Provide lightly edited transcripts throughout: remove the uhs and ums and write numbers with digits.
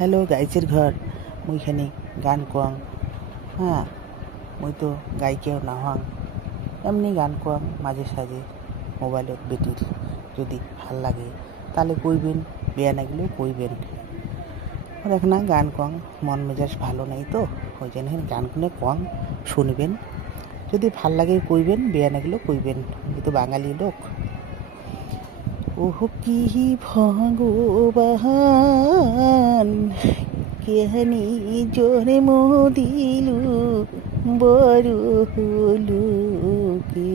Hello गाइचर घर मुईखानी गान कोआं हाँ मुई तो गायिकाओ ना हआं एमনি गान कोआं माझे साझे मोबाइल बेटिर यदि भाल लागे ताहले कइबेन बेया नागिले कइबेन और एखना गान कोआं मन मेजाज भालो नेই तो ओই জন্য গানগুলো কোয়াং শুনবেন যদি ভাল লাগে কইবেন বেয়া নাগলে কইবেন আমি তো বাঙালি লোক ওহ কি ভগবান কেহানি জোরে মোদিলু বড় হলো কে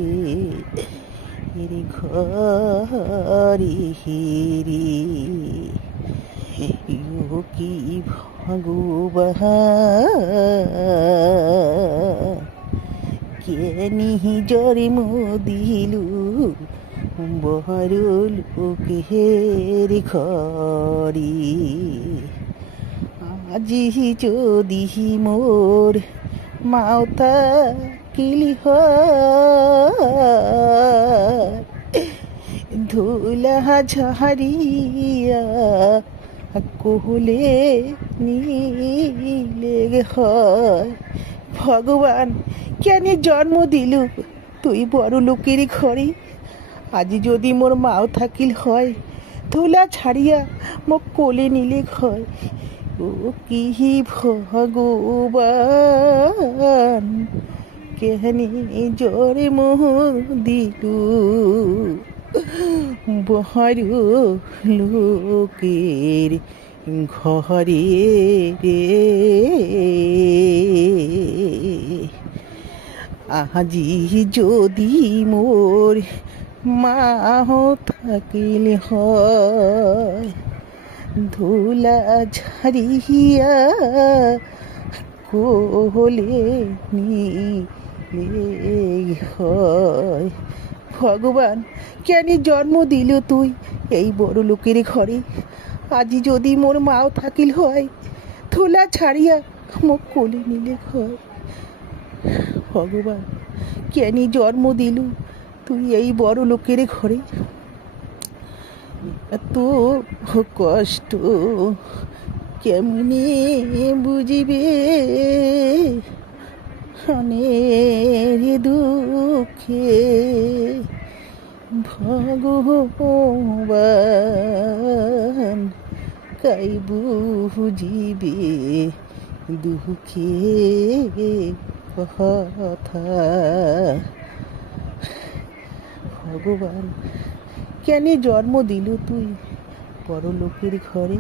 রে ঘরে হিরি ও কি ভগবান কেনি জোরে মোদিলু বড় লোকের ঘরে আজি যদি মোর মাওতা কিলি ধুলা ঝারিয়া কোহলে নিলে হয় ভগবান কেন জন্ম দিলু তুই বড় লোকের ঘরে আজি যদি মোর মাও থাকিল হয় ধুলা ছাড়িয়া মোক কোলে নিলে হয় ও কি ভগবান কেহানি জরে মোহ দিলু বড় লোকের ঘরে রে আজি যদি মোর মাও থাকিল হয় ধুলা ঝারিয়া কোলে নিলে হয় ভগবান কেন জন্ম দিল তুই এই বড় লোকের ঘরে আজি যদি মোর মাও থাকিল হয় ধুলা ছাড়িয়া মোক কোলে নিলে হয় ভগবান কেন জন্ম দিলু তুই এই বড় লোকের ঘরে এত কষ্ট কেমনে বুঝিবে অনেক দুঃখে ভগবান কাই বুঝিবে দুঃখে কথা ভগবান কেন জন্ম দিল তুই বড় লোকের ঘরে।